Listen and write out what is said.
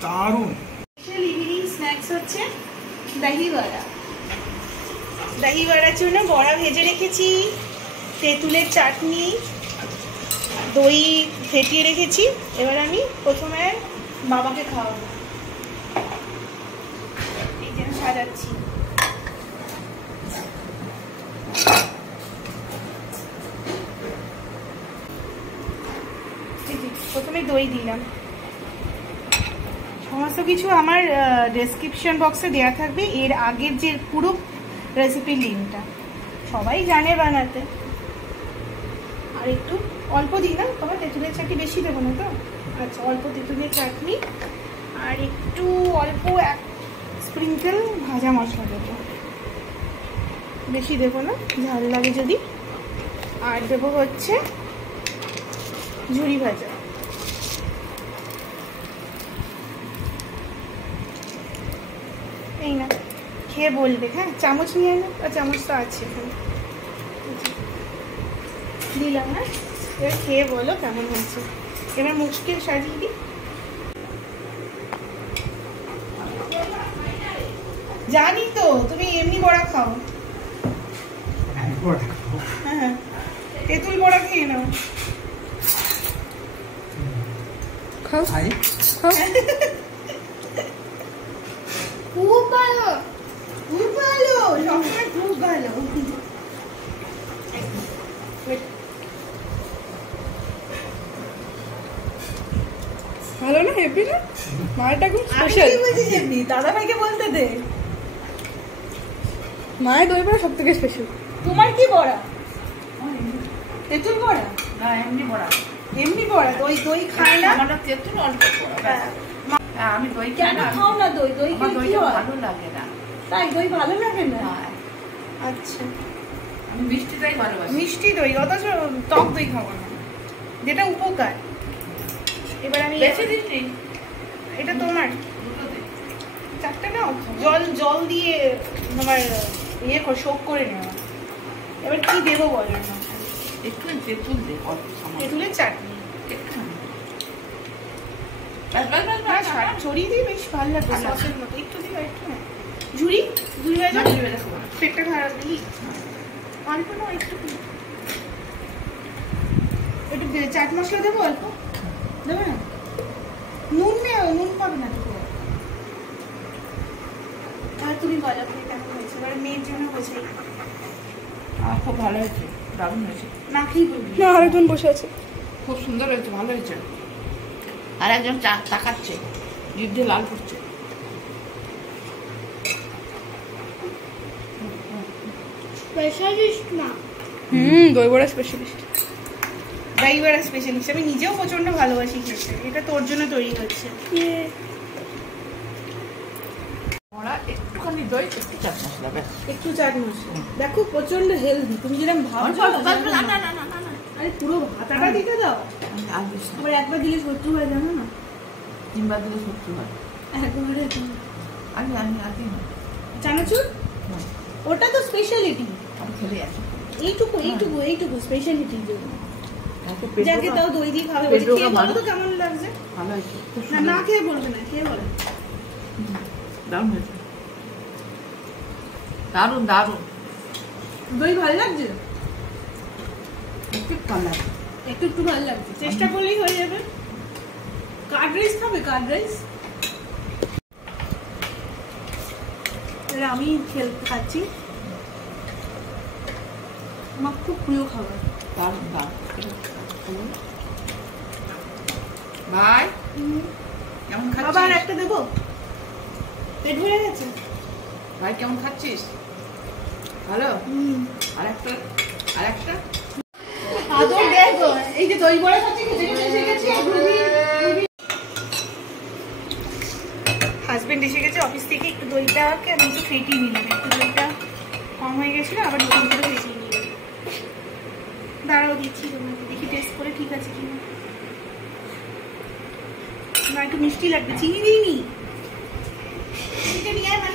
দারুণ। Evening snacks হচ্ছে দহি বড়া। দহি বড়ার জন্য বড়া ভেজে রেখেছি, তেঁতুলের চাটনি, দই ফেটিয়ে রেখেছি। এবার আমি প্রথমে বাবাকে খাওয়াবো। এই যে সাজাচ্ছি। প্রথমে দই দিলাম। সমস্ত কিছু আমার ডেসক্রিপশন বক্সে দেওয়া থাকবে, এর আগের যে পুরো রেসিপির লিঙ্কটা। সবাই জানে বানাতে। আর একটু অল্প দিলাম, তোমার তেঁতুলের চাটনি বেশি দেবো না তো। আচ্ছা, অল্প তেঁতুলের চাটনি আর একটু অল্প এক স্প্রিঙ্কেল ভাজা মশলা দেবো, বেশি দেবো না, ঝাল লাগে যদি। আর দেবো হচ্ছে ঝুরি ভাজা। এই না, খেয়ে বলবে। হ্যাঁ, চামচ নিয়ে না, চামচ তো আছে এখানে, দিলাম না। এবার খেয়ে বলো কেমন হয়েছে। এবার মুচকে সাজিয়ে দিই। জানি তো তুমি এমনি বড়া খাও। হ্যাঁ, তেঁতুল বড়া খেয়ে নাও। খাও খাও। খুব ভালো, খুব ভালো, লঙ্কা খুব ভালো। ভালো না? হেভি না? মায়েরটা খুব স্পেশাল। আমি বলছি হেভি, দাদা ভাইকে বলতে দে। মায়ের দই বড়া সব থেকে স্পেশাল। তোমার কি বড়া? তেঁতুল বড়া না, এমনি বড়া। এমনি বড়া। দই দই খায় না? আমার তেঁতুল অল্প বড়া। আমি দই কেন খাও না দই? দই আমার খেলে কি দইটা হয়? ভালো লাগে না। তাই দই ভালো লাগে না? হ্যাঁ, আচ্ছা, আমি মিষ্টিটাই ভালোবাসি। মিষ্টি দই, অথচ টক দই খাবো না, যেটা উপকার। এবার আমি বেশি দিচ্ছি। এটা তোমার দুটো দিই। চারটে নাও। জল জল দিয়ে তোমার ইয়ে শোক করে নেওয়া। এবার কি দেবো বলো না? একটু তেঁতুল দে, অল্প সামান্য। তেঁতুলের চাটনি একটুখানি। ব্যাস, ব্যাস, ব্যাস, ব্যাস, ব্যাস। ছড়িয়ে দিয়ে বেশ ভালো লাগবে, সসের মতো। একটু দিও, একটু না। ঝুড়ি ঝুড়ি ভাজা, না, ঝুড়ি ভাজা খাবো না। পেটটা খারাপ দিই। অল্প না, একটু একটু চাট মশলা দেবো অল্প, দেবে না? নুন নেও, নুন পাবে না তো। আর তুমি বলো কেমন হয়েছে? এবার মেয়ের জন্য বোঝাই। খুব ভালো হয়েছে, দারুণ হয়েছে। না খেয়ে বলবি। না, আরেকজন বসে আছে। খুব সুন্দর হয়েছে, ভালো হয়েছে। আর একজন তাকাচ্ছে, জিভ দিয়ে লাল করছে। স্পেশালিস্ট না, দই বড়া স্পেশালিস্ট। দই বড়া স্পেশালিস্ট। আমি নিজেও প্রচন্ড ভালোবাসি খেতে। এটা তোর জন্য তৈরি হচ্ছে। বড়া, একটুখানি দই, একটু চাট মশলা, ব্যাস। একটু চাট মশলা। দেখো প্রচন্ড হেলদি, তুমি যেরকম ভাবছো। না, না, না, না, না, না। আরে পুরো ভাতাটা দিতে দাও। আর বেশ না। আবার একবার দিলে শত্রু হয়, জানো না? তিনবার দিলে সত্যি হয়। একবারে আমি আগে না। চানাচুর ওটা তো স্পেশালিটি। আমি খেলে আছি। এইটুকু এইটুকু এইটুকু স্পেশালিটির জন্য। তাকে পেট যাকে রোগা- তাও দই দিয়ে খাবে। পেট রোগা খেয়ে বলো তো মানুষ। কেমন লাগছে। ভালো হয়েছে, খুব না, সুন্দর। না খেয়ে বলবে না, খেয়ে বলো। দারুণ হয়েছে, দারুণ দারুণ। দই ভালো লাগছে? একটু ভালো লাগে। একটু একটু ভালো লাগছে, চেষ্টা করলেই হয়ে যাবে। কার্ড রাইস খাবে? কার্ড রাইস আমি খাচ্ছি। আমার খুব প্রিয় খাবার। দারুণ দারুণ। ভাই কেমন আবার খাচ্ছিস? একটা দেবো? পেট ভরে গেছে? ভাই কেমন খাচ্ছিস? ভালো? আর একটা আদর দেখো, এই যে দই বড়া খাচ্ছি, খেতে খেতে এসে গেছি। হাজবেন্ড এসে গেছে অফিস থেকে। একটু দইটাকে আমি একটু ফেটিয়ে নিলাম। একটু দইটা কম হয়ে গেছিল, আবার নতুন করে ফেটিয়ে নিলাম। দাঁড়াও দিচ্ছি তোমাকে, দেখি টেস্ট করে ঠিক আছে কিনা। না, একটু মিষ্টি লাগবে, চিনি দিইনি। চিনিটা নিয়ে আয়।